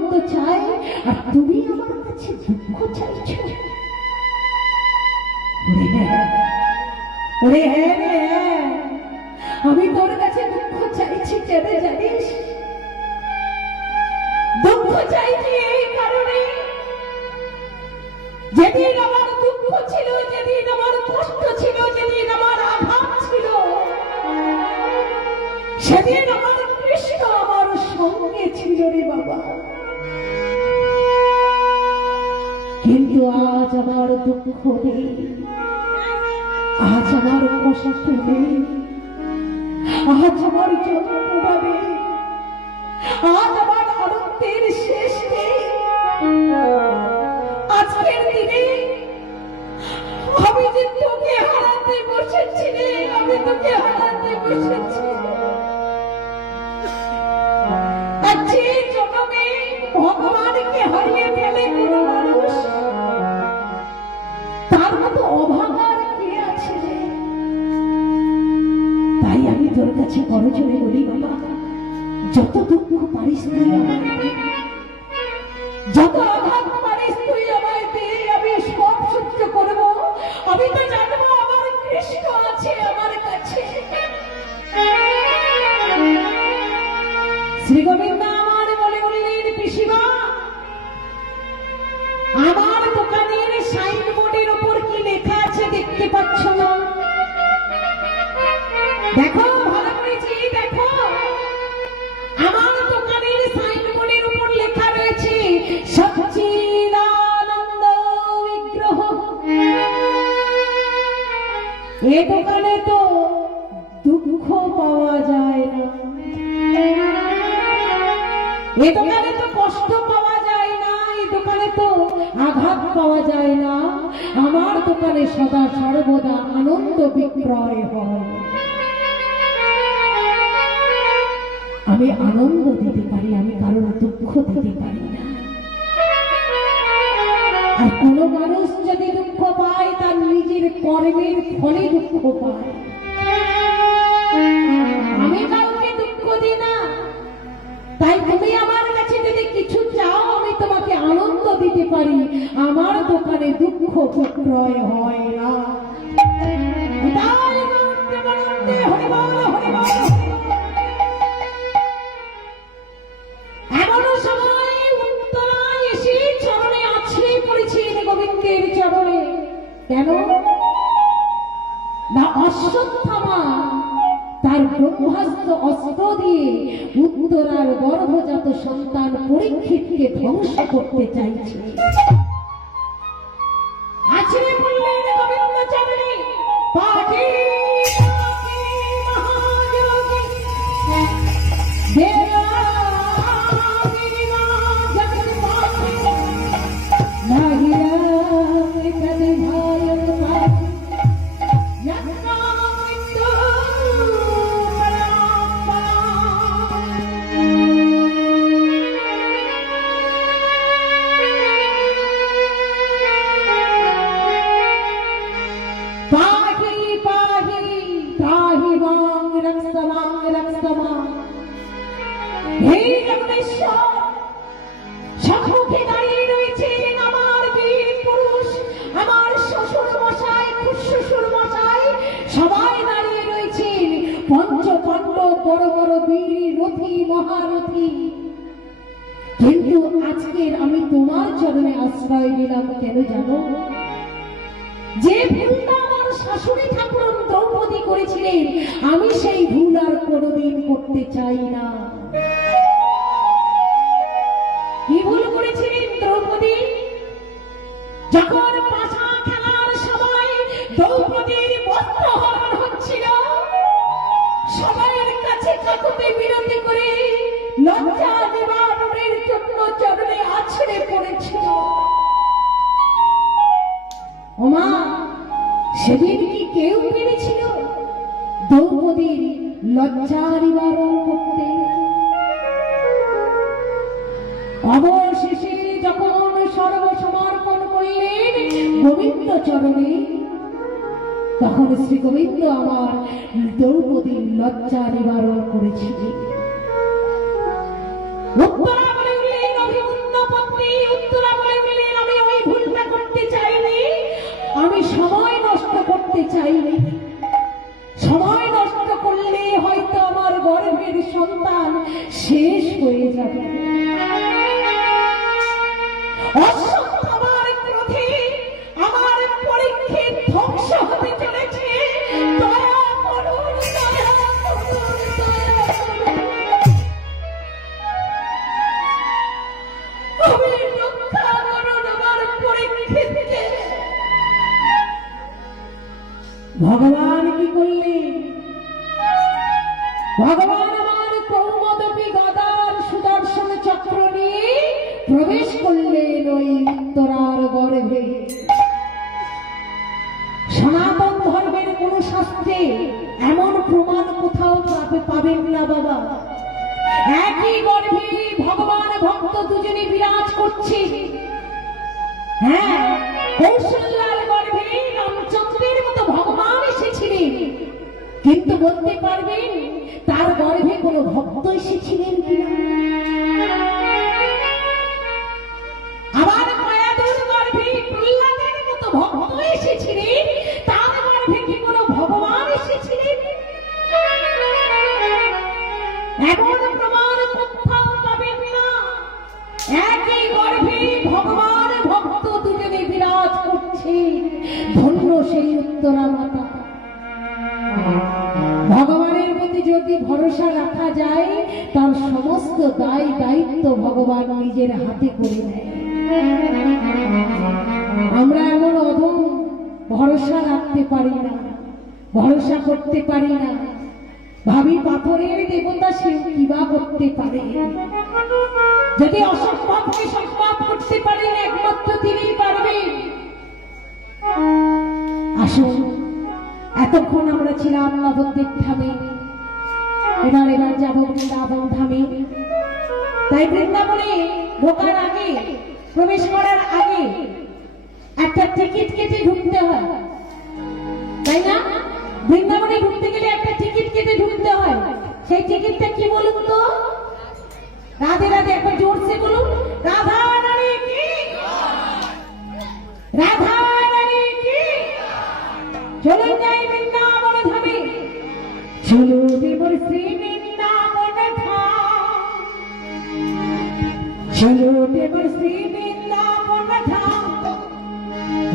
আনন্দ চাই আর তুমি আমার কাছে দুঃখ চাইছো। ওরে হ্যাঁ রে হ্যাঁ, আমি তোর কাছে দুঃখ চাইছি কেন জানিস? দুঃখ চাইছি এই কারণে, যেদিন আমার দুঃখ ছিল, যেদিন আমার কষ্ট ছিল, যেদিন আমার আঘাত ছিল, সেদিন আমার কৃষ্ণ আমার সঙ্গে ছিল রে বাবা। কিন্তু আজ আমার দুঃখ নেই, আজ আমার কষ্ট নেই, আজ আমার যন্ত্রণা নেই, আজ আমার আনন্দের শেষ নেই। আজকের দিনে আমি যে তোকে হারাতে বসেছি রে, আমি তোকে হারাতে বসেছি। যে জন্মে ভগবানকে হারিয়ে ফেলে কোন মানুষ, তার মতো অভাগার কে আছে রে? তাই আমি তোর কাছে বড় জোরে বলি বাবা, যত দুঃখ পারিস তুই আমায় দে, যত আঘাত পারিস তুই আমায় দে, আমি সব সহ্য করবো। আমি তো জানবো আমার কৃষ্ণ আছে আমার কাছে। শ্রী গোবিন্দ আমার বলে বললেন, পিসিমা আমার দোকানের সাইনবোর্ডের উপর কি লেখা আছে দেখতে পাচ্ছ না? দেখো ভালো করেছি, দেখো আমার দোকানের সাইনবোর্ডের উপর লেখা রয়েছে সচ্চিদানন্দ বিগ্রহ। এ দোকানে তো দুঃখ পাওয়া যায় না, এ দোকানে তো কষ্ট পাওয়া যায় না, এই দোকানে তো আঘাত পাওয়া যায় না। আমার দোকানে সদা সর্বদা আনন্দ বিক্রয় হয়। আমি আনন্দ দিতে পারি, আমি কারোর দুঃখ দিতে পারি না। আর কোন মানুষ যদি দুঃখ পায় তার নিজের কর্মের ফলে দুঃখ পায়। আমি কাউকে দুঃখ দিই না। তাই তুমি আমার কাছে যদি কিছু চাও আমি তোমাকে আনন্দ দিতে পারি, আমার দোকানে দুঃখ বিক্রয় হয় না। এমন সময় উত্তরায় এসে চরণে আছড়ে পড়েছেন গোবিন্দের চরণে। কেন না, অশ্বত্থামা তার ব্রহ্মাস্ত্র অস্ত্র দিয়ে উত্তরার গর্ভজাত সন্তান পরীক্ষিতকে ধ্বংস করতে চাইছে। আছড়ে পড়লেন গোবিন্দ চরণে, পাঠে মহাযোগী সম্মুখে দাঁড়িয়ে রয়েছেন আমার বীর পুরুষ, আমার শ্বশুর মশাই, শ্বশুর মশাই, সবাই দাঁড়িয়ে রয়েছেন। পঞ্চ পাণ্ডব বড় বড় বীর রথী মহারথী। কিন্তু আজকের আমি তোমার চরণে আশ্রয় নিলাম কেন জানো? যে ভুলটা আমার শাশুড়ি ঠাকুরন দ্রৌপদী করেছিলেন, আমি সেই ভুল আর কোনোদিন করতে চাই না। কি ভুল করেছিলেন দ্রৌপদী? যখন পাশা খেলার সময় দ্রৌপদীর বস্ত্রহরণ হচ্ছিল, সবাইয়ের কাছে কাকুতে বিরতি করে লজ্জা নিবারণের জন্য চরণে আছড়ে পড়েছিল। ওমা, সেদিন কি কেউ পেরেছিল দ্রৌপদীর লজ্জা নিবারণ করতে? অবশেষে যখন সর্বসমর্পণ করলেন গোবিন্দ চরণে, তখন শ্রী গোবিন্দ আমার দ্রৌপদীর লজ্জা নিবারণ করেছিলেন। উত্তরা বলে উঠলেন, সন্তান শেষ হয়ে যাবে। অশ্বত্থামার ক্রোধে আমার পরীক্ষিত ধ্বংস হতে চলেছে। দয়া করুন, দয়া করুন, দয়া করুন। আমি রক্ষা করুন আমার পরীক্ষিতকে। ভগবান কি করলেন? ভগবান আমার কৌমদপি গদার সুদর্শন চক্র নিয়ে প্রবেশ করলেন ওই উত্তরার গর্ভে। সনাতন ধর্মের কোন শাস্ত্রে এমন প্রমাণ কোথাও পাবেন না বাবা। একই গর্ভে ভগবান ভক্ত দুজনে বিরাজ করছে। হ্যাঁ, কৌশল্যার গর্ভে রামচন্দ্রের মতো ভগবান এসেছিলেন, কিন্তু বলতে পারবেন তার গর্ভে কোন ভক্ত এসেছিলেন কিনা? আবার মায়াদুর গর্ভে প্রহ্লাদের মতো ভক্ত এসেছিলেন, তার গর্ভে কি কোন ভগবান এসেছিলেন? এমন প্রমাণ কোথাও পাবেন না। একই গর্ভে ভগবান ভক্ত দুজনে বিরাজ করছে। ধন্য সেই উত্তরা মাতা। ভগবানের প্রতি যদি ভরসা রাখা যায়, তার সমস্ত দায় দায়িত্ব ভগবান নিজের হাতে করে নেয়। আমরা এমন অধম, ভরসা রাখতে পারি না, ভরসা করতে পারি না। ভাবি পাথরের দেবতা সে কিবা করতে পারে। যদি অসম্ভবকে সম্ভব করতে পারেন, একমাত্র তিনিই পারবেন। আসুন, এতক্ষণ আমরা ছিলাম নবদ্বীপ ধামে, এবার যাব বৃন্দাবন ধামে। তাই বৃন্দাবনে ঢোকার আগে, প্রবেশ করার আগে একটা টিকিট কেটে ঢুকতে হয়, তাই না? বৃন্দাবনে ঢুকতে গেলে একটা টিকিট কেটে ঢুকতে হয়। সেই টিকিটটা কি বলুন তো? রাধে রাধে, একবার জোরসে বলুন। রাধা রানী কি, রাধা রানী কি। চলুন যাই বৃন্দাবন ধামে। চলো দেবর শ্রী বৃন্দাবন ধাম, চলো দেবর শ্রী বৃন্দাবন ধাম।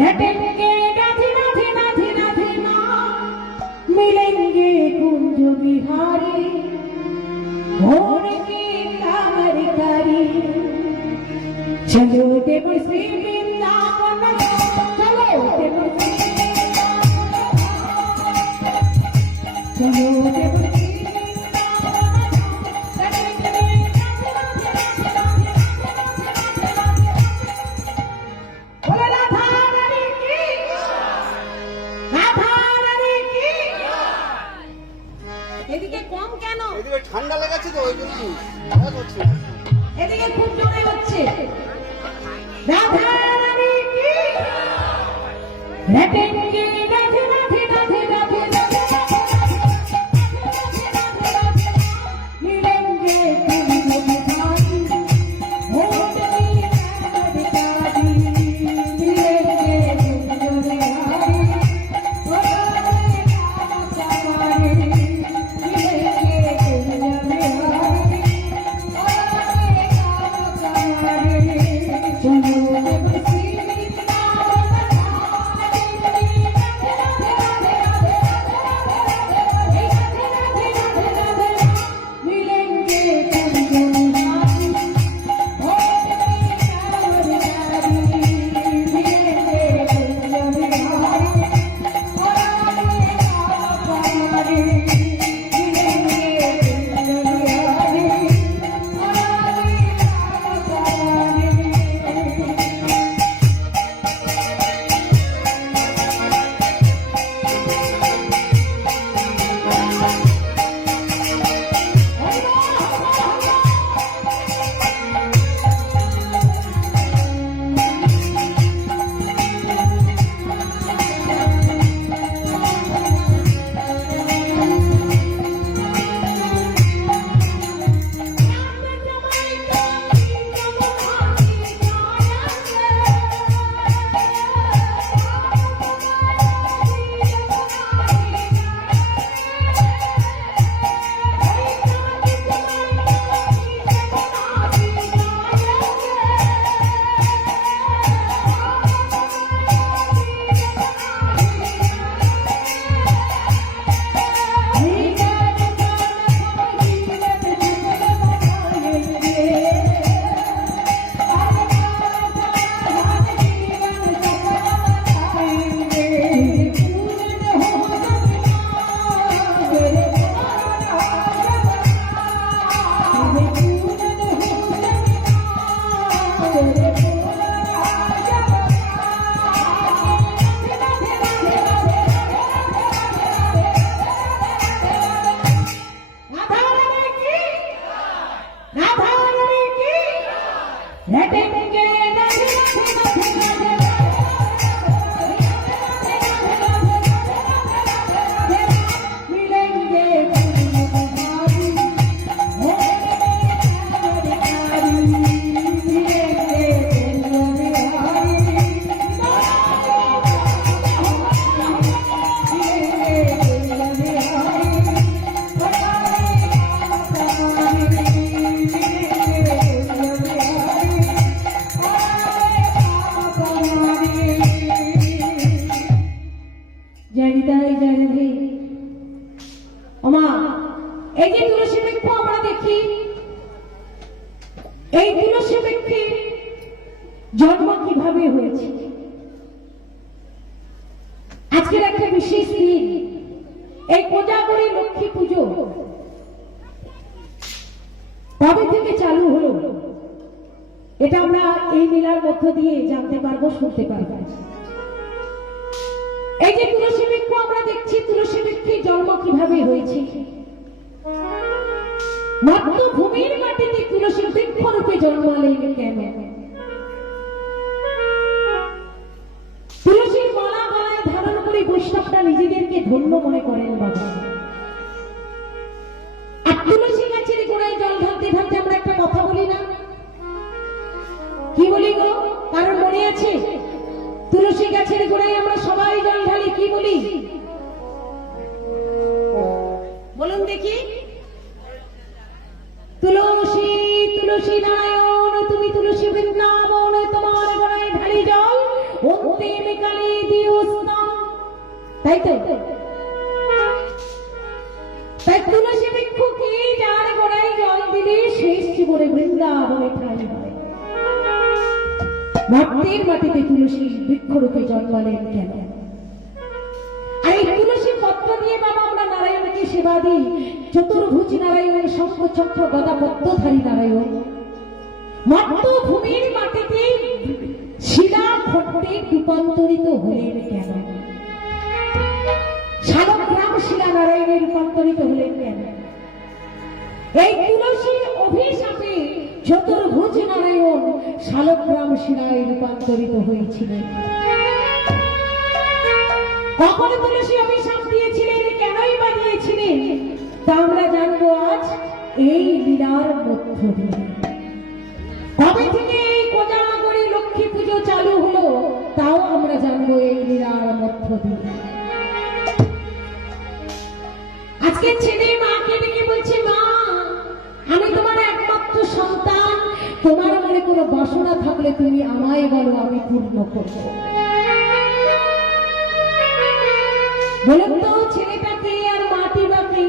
रटेंगे राधे राधे राधे राधे नाम, मिलेंगे कुंज बिहारी, भोर की कामरकारी। चलो देवर श्री वृंदावन, चलो देवर श्री वृंदावन, चलो देवर श्री ঠান্ডা লেগেছে তো ওই জন্য এদিকে খুব জোরে হচ্ছে। রাধা রানী কি, রটেंगे রাধে রাধে রাধে রাধে রাধে, मिलेंगे कुंज बिहारी, भोर की कामरकारी। मिलेंगे कुंज बिहारी, भोर की कामरकारी। चलो রাধা রানী কি রাধে কে রাধে রাধে এই যে তুলসী বৃক্ষ আমরা দেখি, এই তুলসী বৃক্ষের জন্ম কিভাবে হয়েছে। আজকের একটা বিশেষ দিন, এই কোজাগরী লক্ষ্মী পুজো কবে থেকে চালু হলো এটা আমরা এই মেলার মধ্য দিয়ে জানতে পারবো, শুনতে পারবো। এই যে তুলসী বৃক্ষ আমরা দেখছি, তুলসী বৃক্ষের জন্ম কিভাবে হয়েছে। মাত্র ভূমির মাটিতে তুলসী বৃক্ষ রূপে জন্মালেন কেন? তুলসীর মালা গলায় ধারণ করে বৈষ্ণবরা নিজেদেরকে ধন্য মনে করেন বাবা। আর তুলসী গাছের গোড়ায় জল ঢালতে ঢালতে আমরা একটা কথা বলি না, কি বলি গো? কারণ মনে আছে? তুলসী গাছের গোড়ায় আমরা সবাই জল ঢালি, কি বলি বলুন দেখি? তুলসী তুলসী নারায়ণ, তুমি তুলসী বৃন্দাবন, তোমার গড়ায় ঢালি জল, অন্তিম কালে দিও স্নান। তাই তো? তাই তুলসী বৃক্ষকে যার গড়ায় জল দিলে শেষ জীবনে বৃন্দাবনে ঠাঁই হয়। ভক্তের মাটিতে তুলসী বৃক্ষরূপে জন্মালেন কেন? আর এই তুলসী পত্র দিয়ে বাবা আমরা নারায়ণকে সেবা দিই। চতুর্ভুজ নারায়ণ, শঙ্খ চক্র গদা পদ্মধারী নারায়ণ মাত্র ভূমির মাটিতে শিলা খণ্ডে রূপান্তরিত হলেন কেন? শালগ্রাম শিলা নারায়ণে রূপান্তরিত হলেন কেন? এই তুলসী অভিশাপে চতুর্ভুজ নারায়ণ শালগ্রাম শিলায় রূপান্তরিত হয়েছিলেন। কখন তুলসী অভিশাপ দিয়েছিলেন, কেনই বা দিয়েছিলেন, তা আমরা জানবো আজ এই লীলার মধ্য দিয়ে। কবে থেকে এই কোজাগরী লক্ষ্মী পুজো চালু হলো তাও আমরা জানবো এই লীলার মধ্য দিয়ে। আজকে ছেলে মাকে ডেকে বলছে, মা আমি তোমার একমাত্র সন্তান, তোমার মনে কোনো বাসনা থাকলে তুমি আমায় বলো, আমি পূর্ণ করবো। বলুন তো ছেলেটাকে আর মাটি বাকি?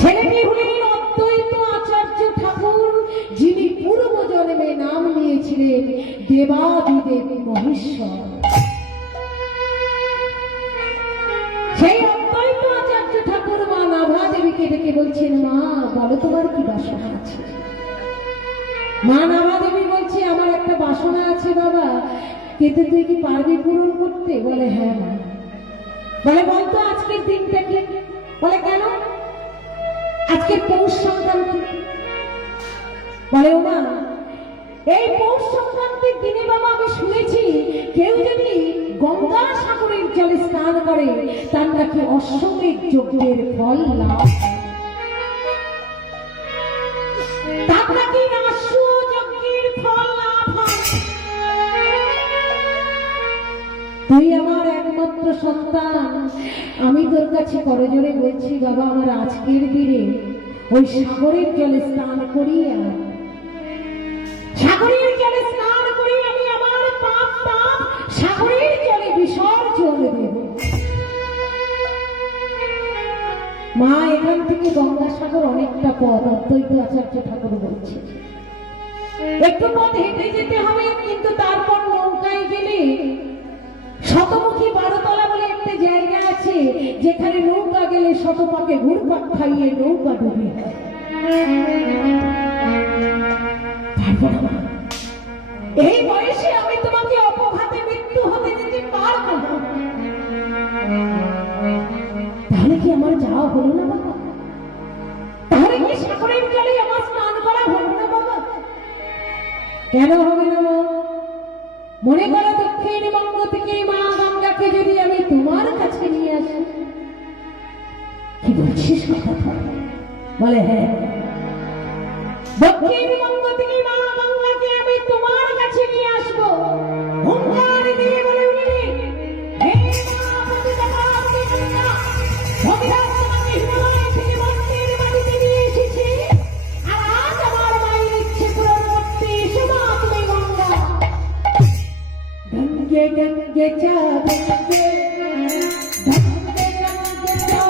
ছেলেটি হলেন অদ্বৈত আচার্য ঠাকুর, যিনি পূর্ব জন্মে নাম নিয়েছিলেন দেবাদিদেব মহেশ্বর। সেই অদ্বৈত আচার্য ঠাকুর মা নাভা দেবীকে ডেকে বলছেন, মা বলো তোমার কি বাসনা আছে? মা নাভা দেবী বলছে, আমার একটা বাসনা আছে বাবা, কিন্তু তুই কি পারবি পূরণ করতে? বলে হ্যাঁ মা। বলে বলতো আজকের দিনটা কি? বলে কেন? আজকে পৌষ সংক্রান্তি। বলে ও মা, এই পৌষ সংক্রান্তির দিনে বাবা আমি শুনেছি কেউ যদি গঙ্গা সাগরের জলে স্নান করে তার নাকি অশ্বমেধ যজ্ঞের ফল লাভ, তার নাকি যজ্ঞের ফল লাভ হয়। তুই আমার একমাত্র সন্তান, আমি তোর কাছে করজোড়ে বলছি বাবা, আমার আজকের দিনে ওই সাগরের জলে স্নান করিয়ে আন। সাগরের জলে স্নান করে আমি আমার পাপ তাপ সাগরের জলে বিসর্জন দেব। মা এখান থেকে গঙ্গাসাগর অনেকটা পথ, অদ্বৈত আচার্য ঠাকুর বলছে একটু পথ হেঁটে যেতে হবে, কিন্তু তারপর নৌকায় গেলে শতমুখী বারোতলা বলে একটা জায়গা আছে, যেখানে নৌকা গেলে শতপাকে ঘুরপাক খাইয়ে নৌকা ডুবে হয়। এই বয়সে আমি তোমাকে অপঘাতে মৃত্যু হতে দিতে পারবো না। তাহলে কি আমার যাওয়া হলো না বাবা? কেন হবে না মা? মনে করো দক্ষিণবঙ্গ থেকে মা গঙ্গাকে যদি আমি তোমার কাছে নিয়ে আসি, কি বলছিস কথা? বলে হ্যাঁ, দক্ষিণবঙ্গ থেকে মা গঙ্গাকে আমি তোমার কাছে নিয়ে আসবো। হুঙ্কার দিয়ে বলে উঠলি, হে মা পতিতাপা গঙ্গা, ভগীরথ তোমাকে হিমালয় থেকে মন্দির মাটিতে নিয়ে এসেছি, আর আজ আমার মায়ের ইচ্ছে পূরণ করতে এসো মা তুমি গঙ্গা। গঙ্গে গঙ্গে চা গঙ্গে, গঙ্গে গঙ্গে চা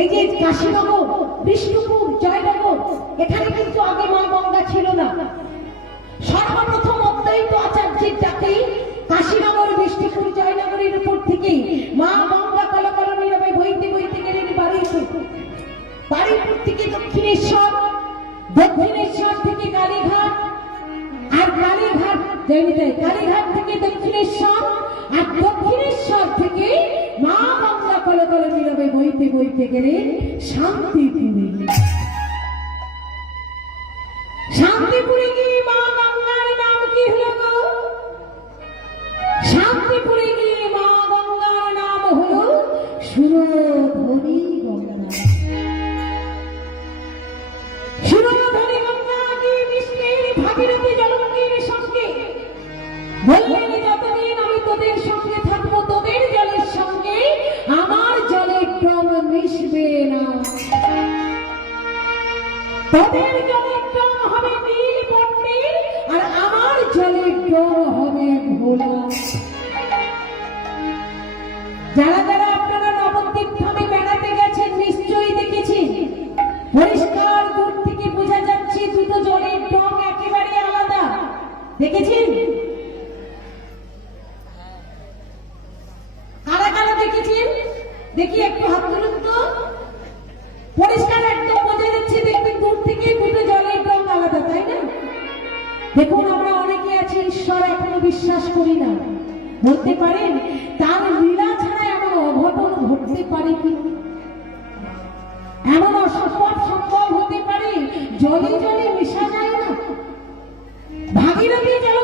এই যে কাশীনগর, বিষ্ণুপুর, জয়নগর, এখানে কিন্তু আগে মা গঙ্গা ছিল না। সর্বপ্রথম অদ্বৈত আচার্যের ডাকে কাশীনগর, বিষ্ণুপুর, জয়নগরের উপর থেকেই মা গঙ্গা কলকল নীরবে বইতে বইতে গেলেন বারুইপুর। বারুইপুর থেকে দক্ষিণেশ্বর, দক্ষিণেশ্বর থেকে কালীঘাট, আর কালীঘাট কালীঘাট থেকে দক্ষিণেশ্বর, আর দক্ষিণেশ্বর থেকে মা গঙ্গা কলকল নীরবে বইতে বইতে গেলেন শান্তিপুরে। শান্তিপুরে গিয়ে মা গঙ্গার নাম কি হলো গো? শান্তিপুরে গিয়ে মা গঙ্গার নাম হলো সুরধনী গঙ্গা। সুরধনী গঙ্গা গিয়ে বিষ্ণুর ভাগীরথী জলঙ্গির সঙ্গে বললেন, যতদিন আমি তোদের সঙ্গে থাকবো তোদের জলের সঙ্গে আমার জলের রং মিশবে না। তোদের জলের রং হবে নীল বর্ণের, আর আমার জলের রং হবে ঘোলা। যারা যারা আপনারা নবদ্বীপ ধামে বেড়াতে গেছেন নিশ্চয়ই দেখেছেন, পরিষ্কার দূর থেকে বোঝা যাচ্ছে দুটো জলের রং একেবারে আলাদা। দেখেছেন? কারা কারা দেখেছেন? দেখি একটু হাত তুলুন তো। পরিষ্কার একদম বোঝা যাচ্ছে, দেখবেন দূর থেকে দুটো জলের রং আলাদা, তাই না? দেখুন, আমরা অনেকে আছি ঈশ্বর এখনো বিশ্বাস করি না। বলতে পারেন তার লীলা ছাড়া এমন অঘটন ঘটতে পারে কি? এমন অসম্ভব সম্ভব হতে পারে? জলে জলে মিশা যায় না। ভাগীরথী জল